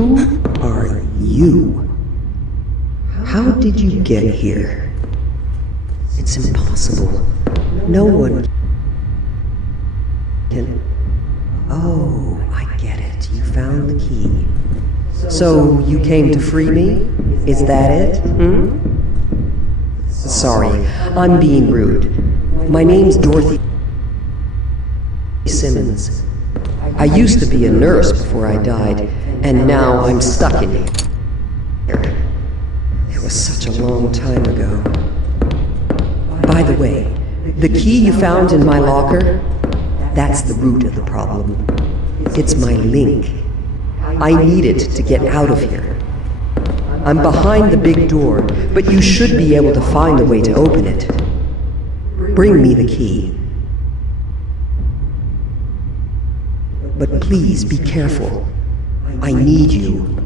Who are you? How did you get here? It's impossible. No one can... Oh, I get it. You found the key. So, you came to free me? Is that it? Sorry, I'm being rude. My name's Dorothy Simmons. I used to be a nurse before I died, and now I'm stuck in here. It was such a long time ago. By the way, the key you found in my locker, that's the root of the problem. It's my link. I need it to get out of here. I'm behind the big door, but you should be able to find a way to open it. Bring me the key. But please be careful. I need you.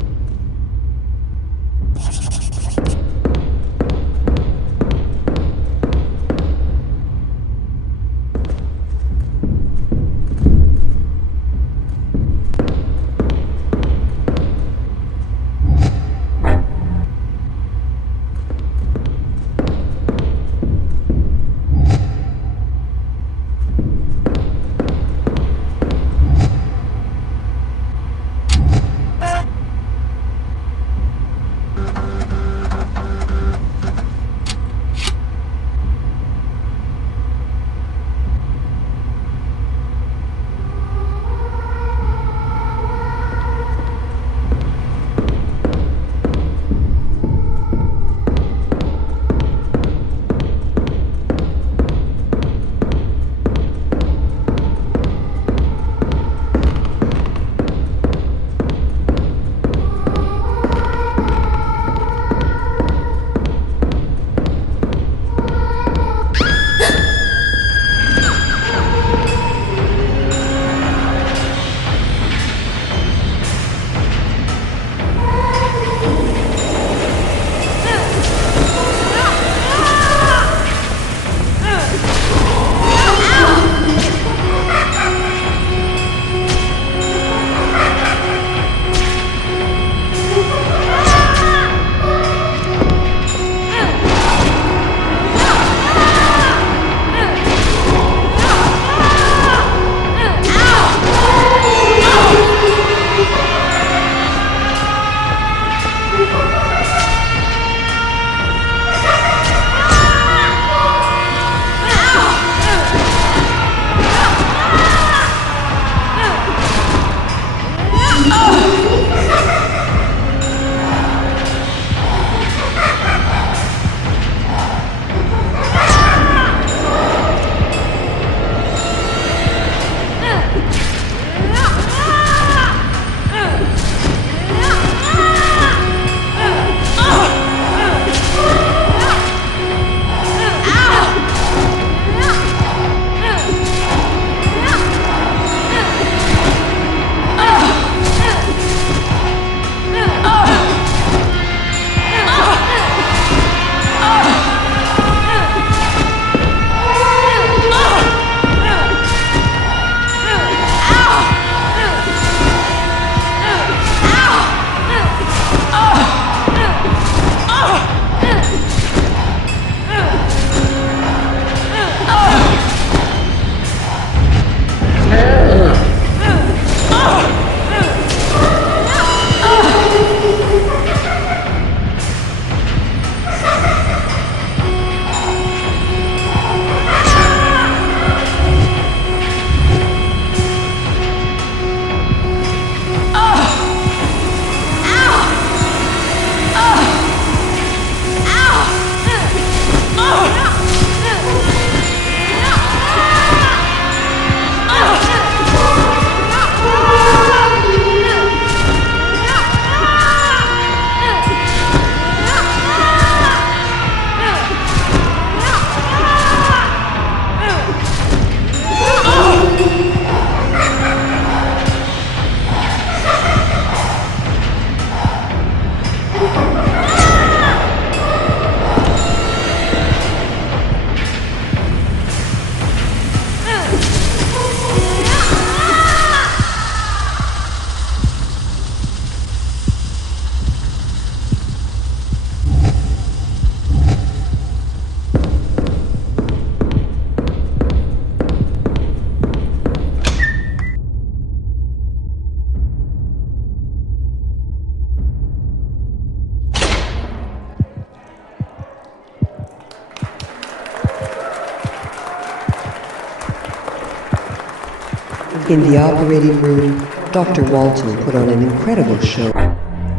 In the operating room, Dr. Walton put on an incredible show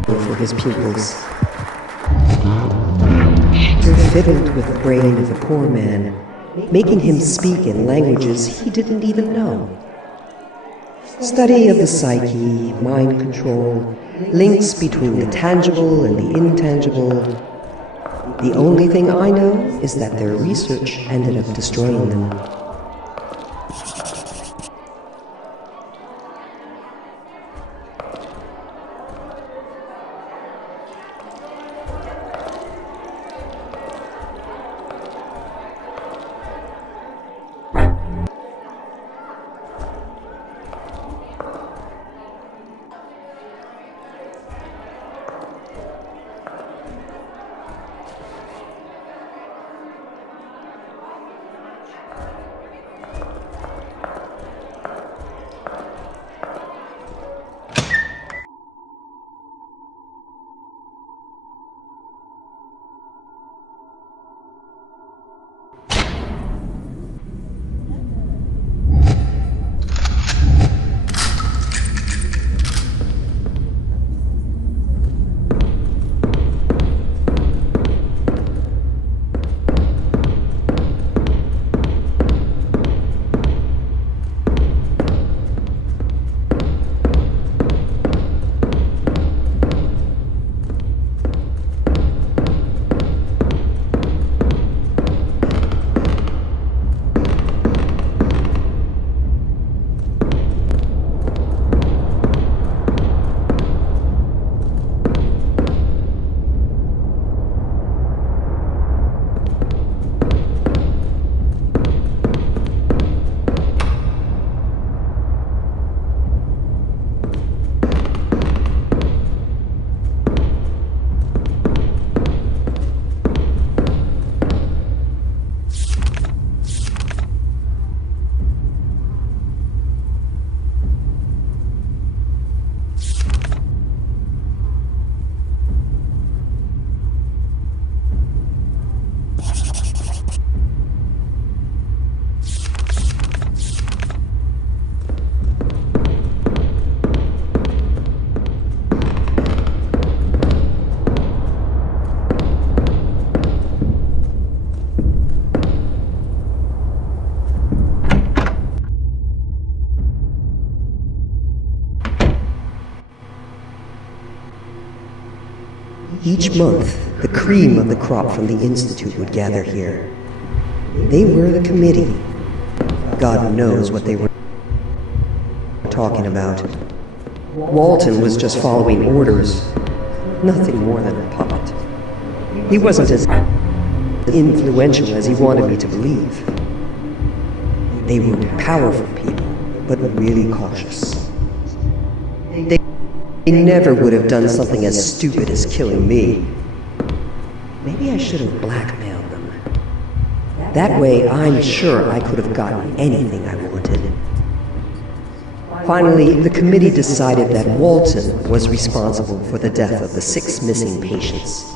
for his pupils. He fiddled with the brain of the poor man, making him speak in languages he didn't even know. Study of the psyche, mind control, links between the tangible and the intangible. The only thing I know is that their research ended up destroying them. Each month, the cream of the crop from the Institute would gather here. They were the committee. God knows what they were talking about. Walton was just following orders, nothing more than a puppet. He wasn't as influential as he wanted me to believe. They were powerful people, but really cautious. They never would have done something as stupid as killing me. Maybe I should have blackmailed them. That way, I'm sure I could have gotten anything I wanted. Finally, the committee decided that Walton was responsible for the death of the 6 missing patients.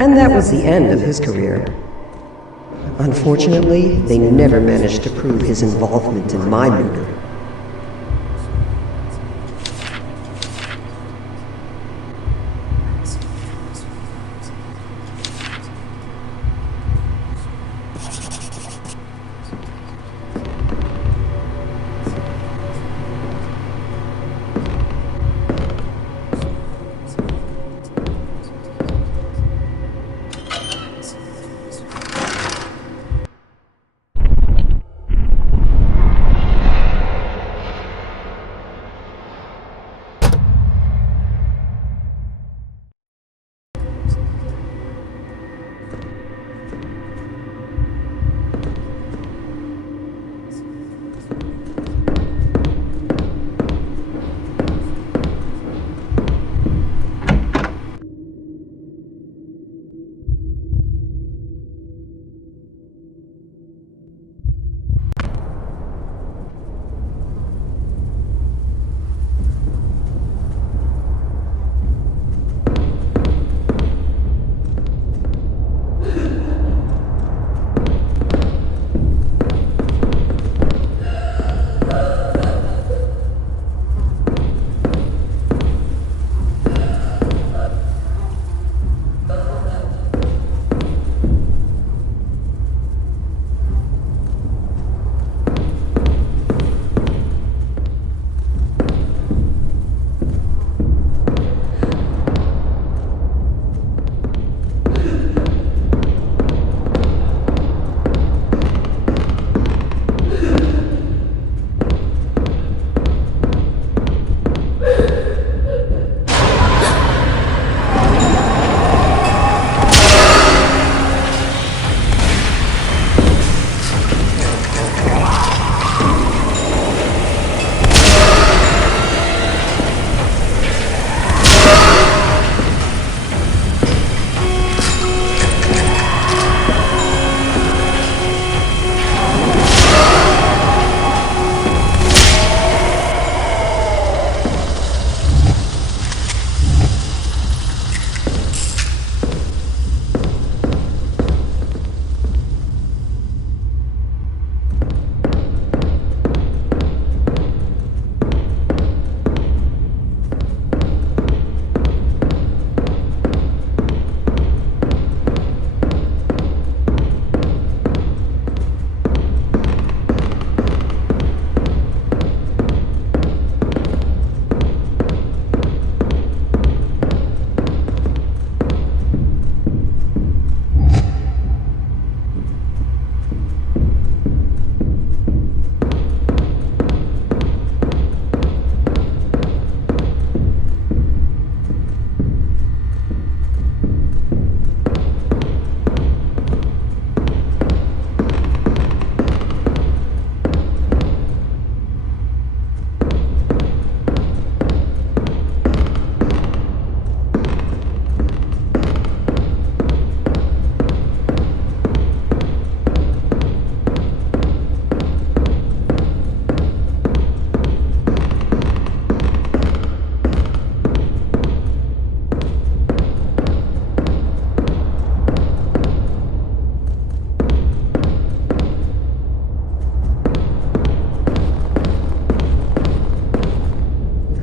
And that was the end of his career. Unfortunately, they never managed to prove his involvement in my murder.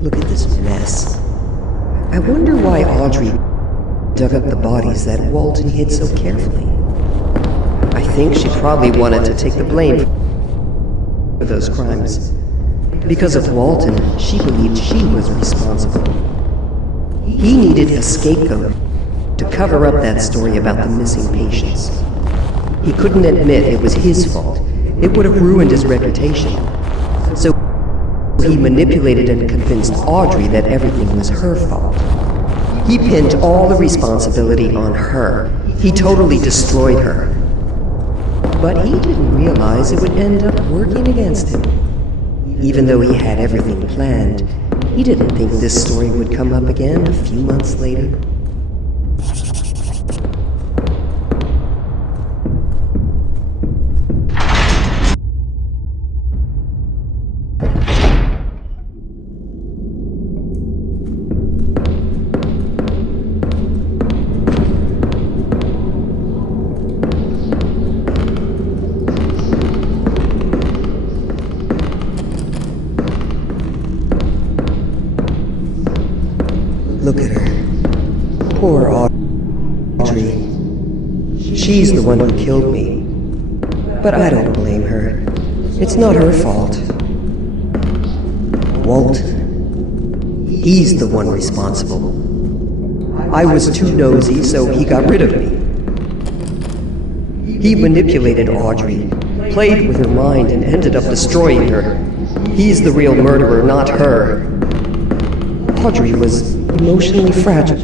Look at this mess. I wonder why Audrey dug up the bodies that Walton hid so carefully. I think she probably wanted to take the blame for those crimes. Because of Walton, she believed she was responsible. He needed a scapegoat to cover up that story about the missing patients. He couldn't admit it was his fault. It would have ruined his reputation. So he manipulated and convinced Audrey that everything was her fault. He pinned all the responsibility on her. He totally destroyed her. But he didn't realize it would end up working against him. Even though he had everything planned, he didn't think this story would come up again a few months later. Look at her. Poor Audrey. She's the one who killed me. But I don't blame her. It's not her fault. Walton. He's the one responsible. I was too nosy, so he got rid of me. He manipulated Audrey, played with her mind, and ended up destroying her. He's the real murderer, not her. Audrey was emotionally fragile.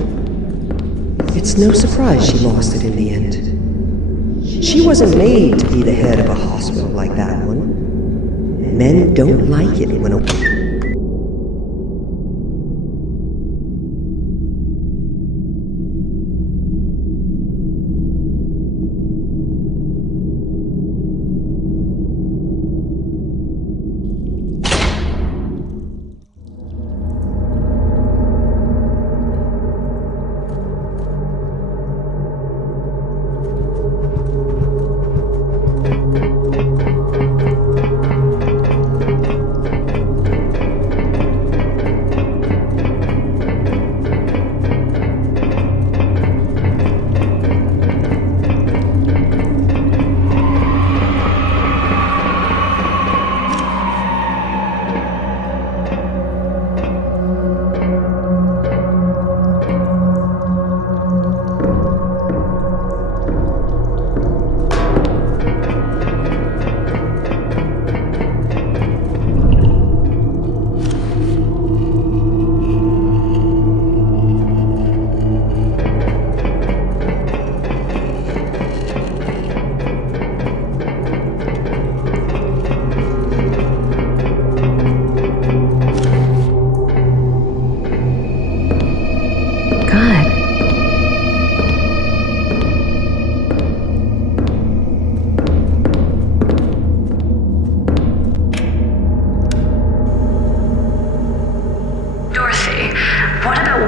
It's no surprise she lost it in the end. She wasn't made to be the head of a hospital like that one. Men don't like it when a...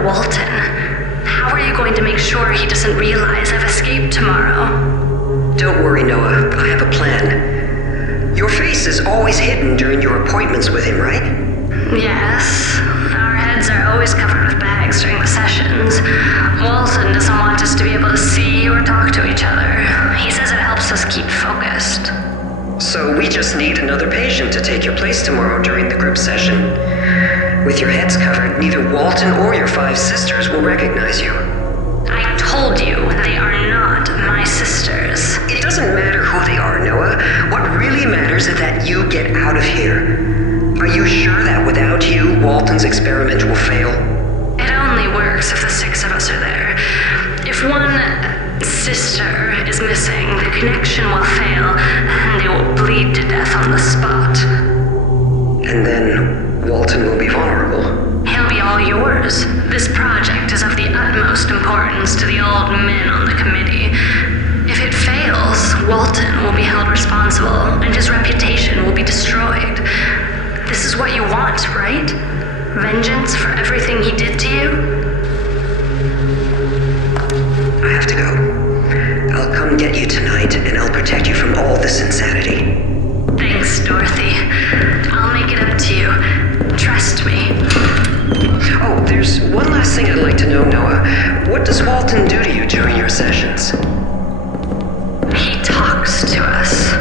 Walton. How are you going to make sure he doesn't realize I've escaped tomorrow? Don't worry, Noah. I have a plan. Your face is always hidden during your appointments with him, right? Yes. Our heads are always covered with bags during the sessions. Walton doesn't want us to be able to see or talk to each other. He says it helps us keep focused. So we just need another patient to take your place tomorrow during the group session. With your heads covered, neither Walton or your 5 sisters will recognize you. I told you they are not my sisters. It doesn't matter who they are, Noah. What really matters is that you get out of here. Are you sure that without you, Walton's experiment will fail? It only works if the 6 of us are there. If one sister is missing, the connection will fail, and they will bleed to death on the spot. And then Walton will be vulnerable. He'll be all yours. This project is of the utmost importance to the old men on the committee. If it fails, Walton will be held responsible, and his reputation will be destroyed. This is what you want, right? Vengeance for everything he did to you? I have to go. I'll come get you tonight, and I'll protect you from all this insanity. Thanks, Dorothy. I'll make it up to you. Trust me. What does Walton do to you during your sessions? He talks to us.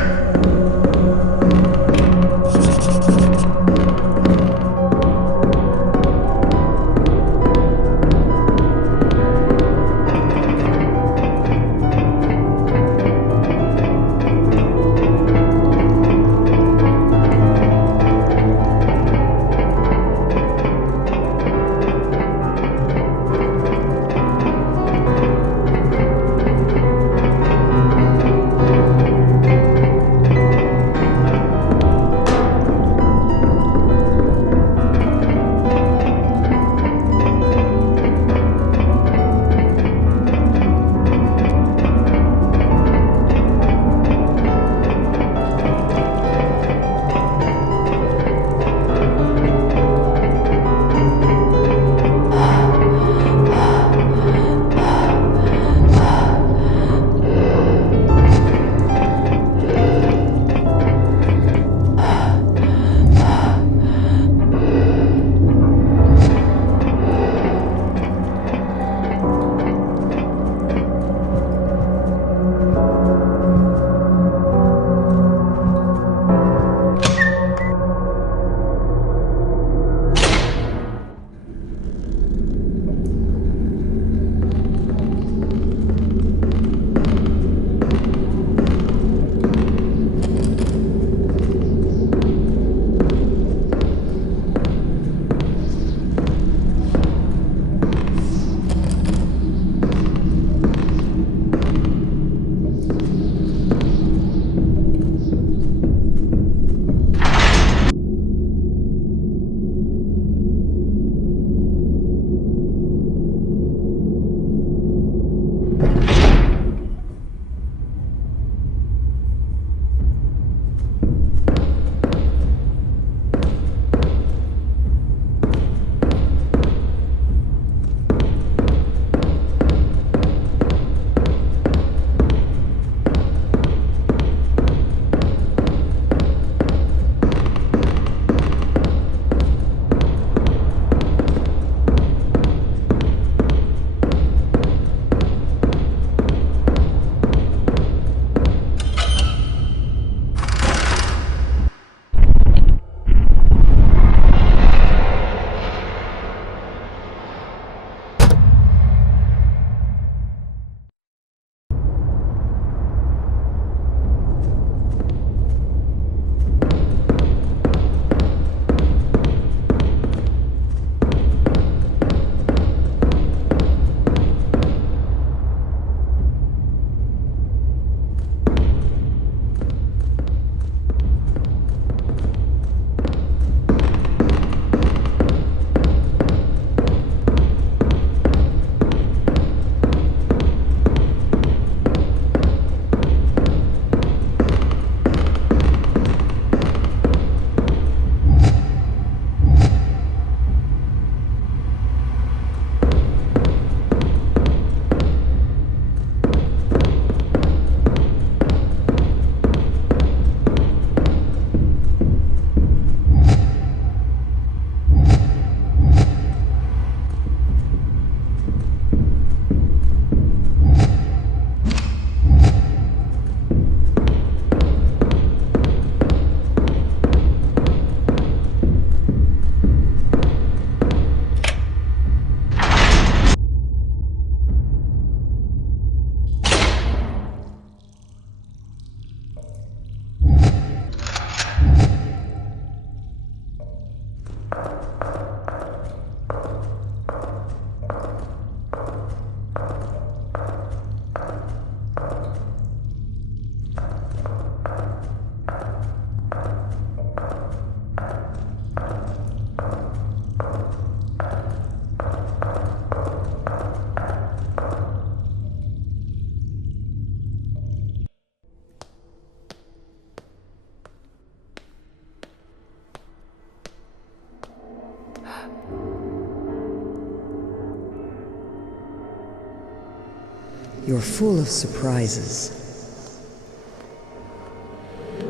You're full of surprises.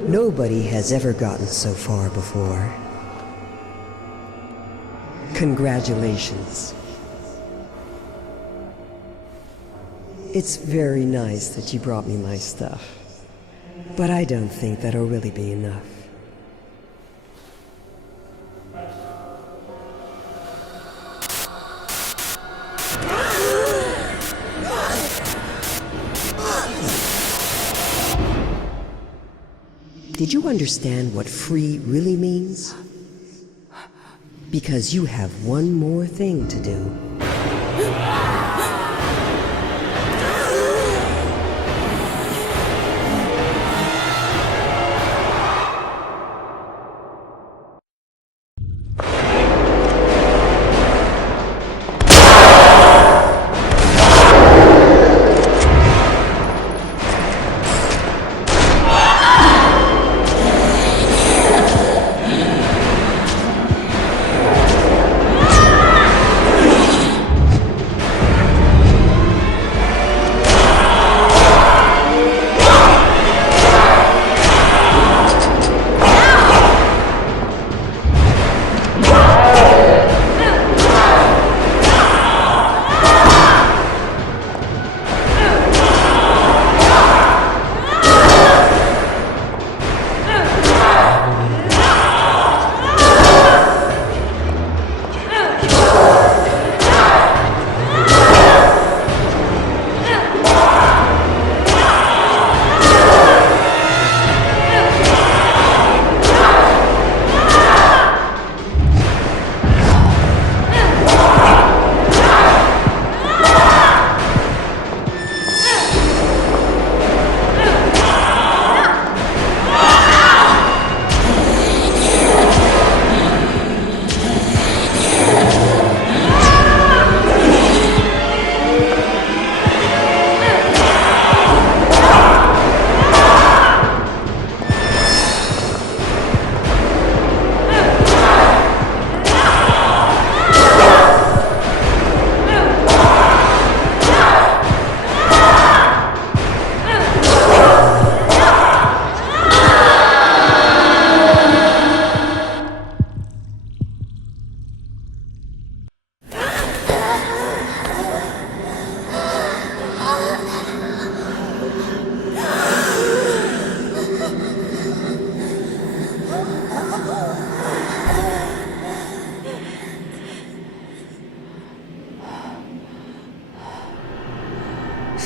Nobody has ever gotten so far before. Congratulations. It's very nice that you brought me my stuff. But I don't think that'll really be enough. Did you understand what free really means? Because you have one more thing to do.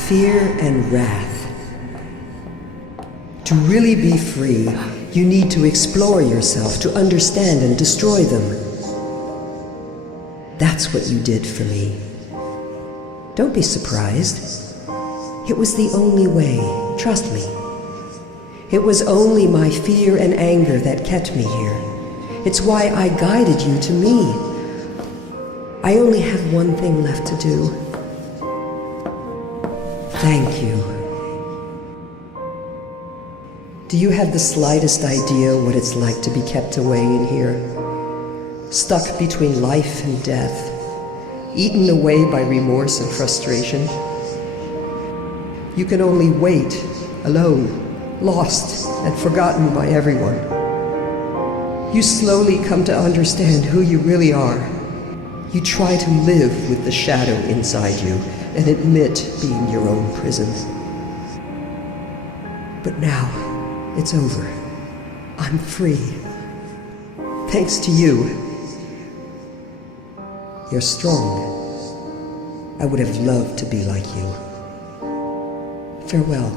Fear and wrath. To really be free, you need to explore yourself, to understand and destroy them. That's what you did for me. Don't be surprised. It was the only way, trust me. It was only my fear and anger that kept me here. It's why I guided you to me. I only have one thing left to do. Thank you. Do you have the slightest idea what it's like to be kept away in here? Stuck between life and death, eaten away by remorse and frustration. You can only wait, alone, lost and forgotten by everyone. You slowly come to understand who you really are. You try to live with the shadow inside you and admit being your own prison. But now, it's over. I'm free. Thanks to you. You're strong. I would have loved to be like you. Farewell.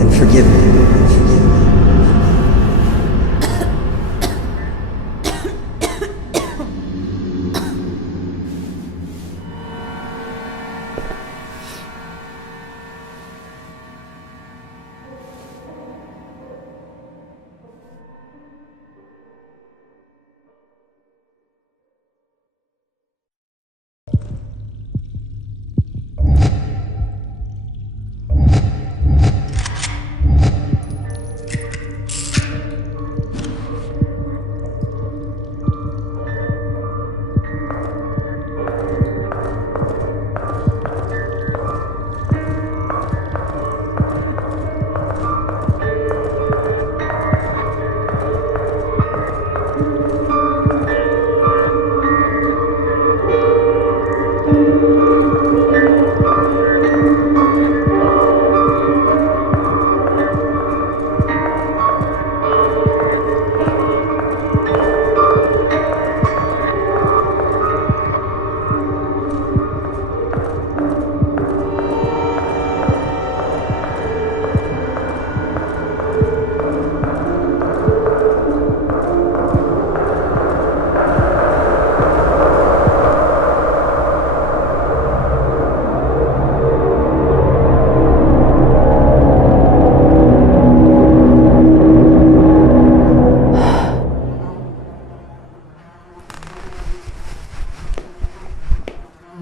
And forgive me.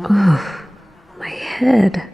Oh, my head.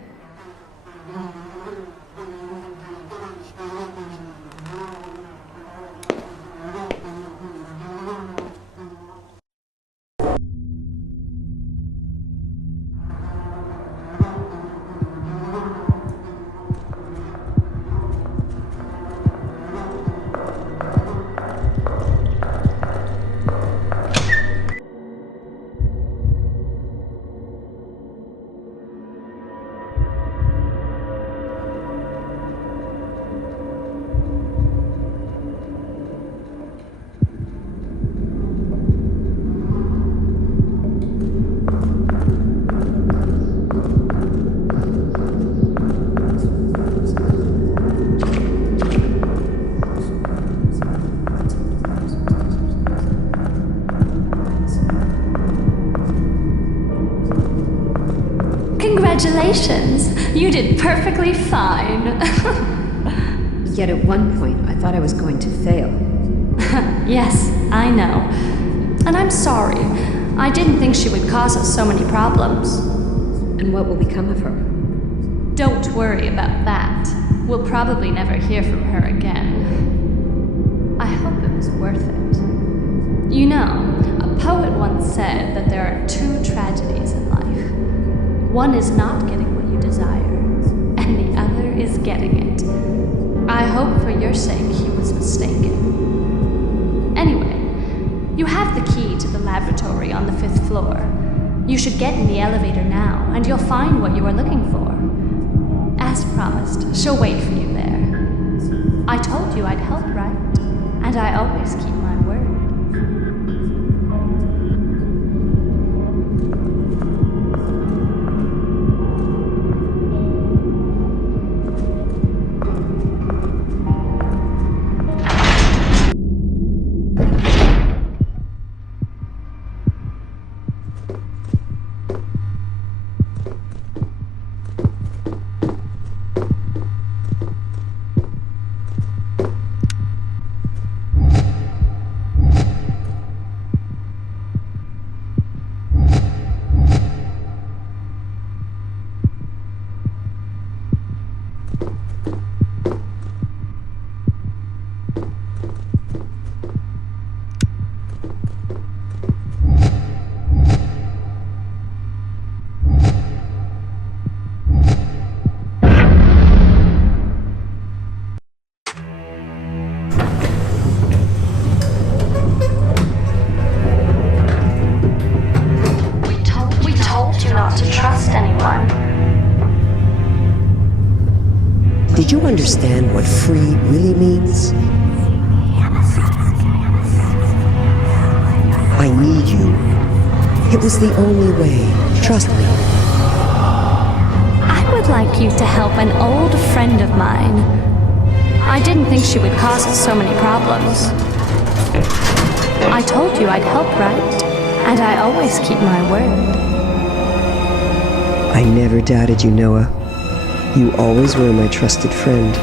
Congratulations! You did perfectly fine. Yet at one point, I thought I was going to fail. Yes, I know. And I'm sorry. I didn't think she would cause us so many problems. And what will become of her? Don't worry about that. We'll probably never hear from her again. I hope it was worth it. You know, a poet once said that there are two tragedies in life. One is not getting what you desire, and the other is getting it. I hope for your sake he was mistaken. Anyway, you have the key to the laboratory on the 5th floor. You should get in the elevator now, and you'll find what you are looking for. As promised, she'll wait for you there. I told you I'd help, right? And I always keep my word. Did you understand what free really means? I need you. It was the only way. Trust me. I would like you to help an old friend of mine. I didn't think she would cause us so many problems. I told you I'd help, right? And I always keep my word. I never doubted you, Noah. You always were my trusted friend.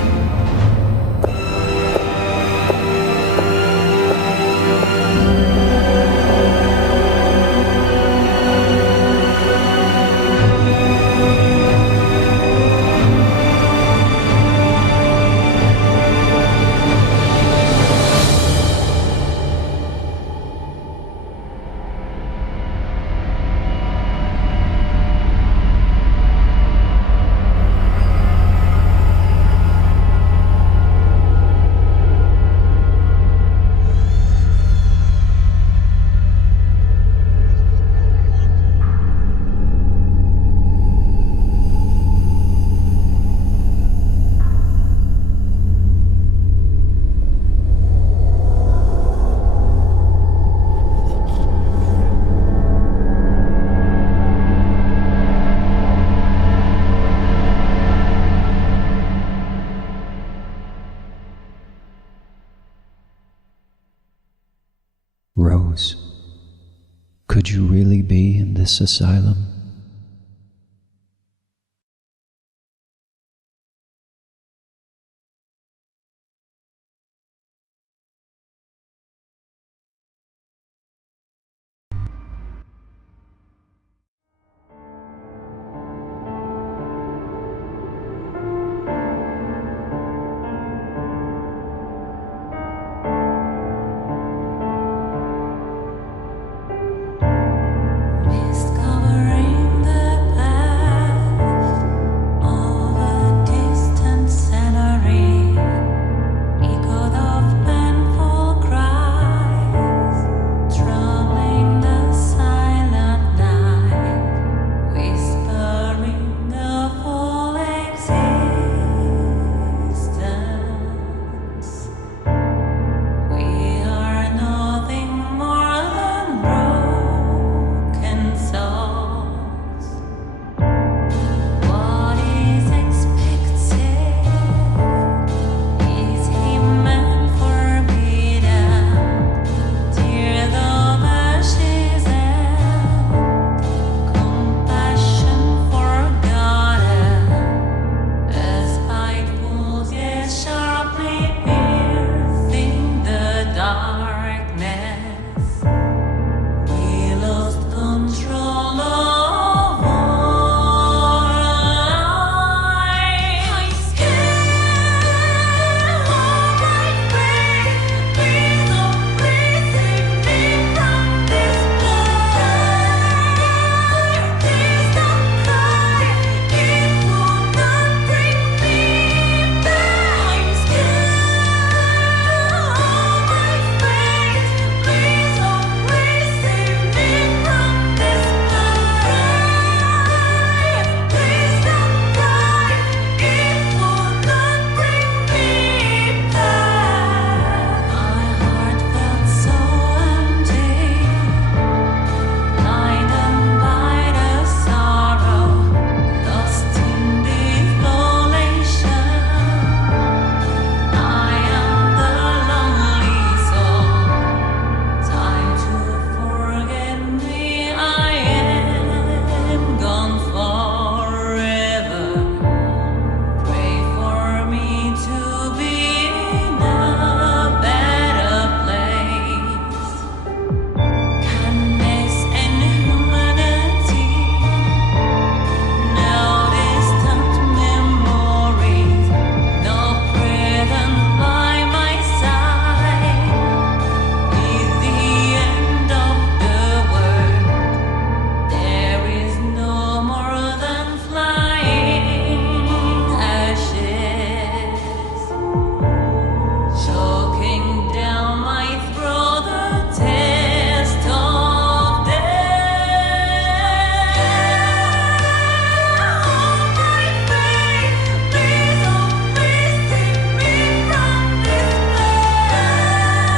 Rose, could you really be in this asylum?